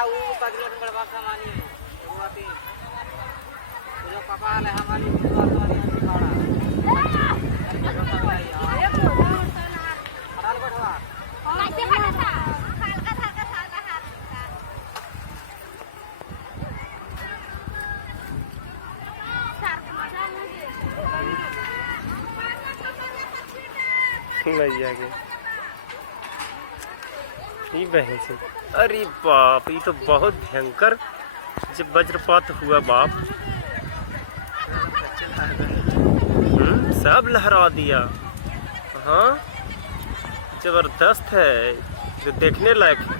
हमारा वो पगलन बड़वा सामानी है वो आती जो पापा ले हमारी दुआ तुम्हारी हंसी पाड़ा हराल बैठवा कैसे बैठा था हल्का था का था सर मजा नहीं भैया के ये बहन से अरे बाप ये तो बहुत भयंकर जब वज्रपात हुआ बाप। सब लहरा दिया। हाँ जबरदस्त है जो देखने लायक है।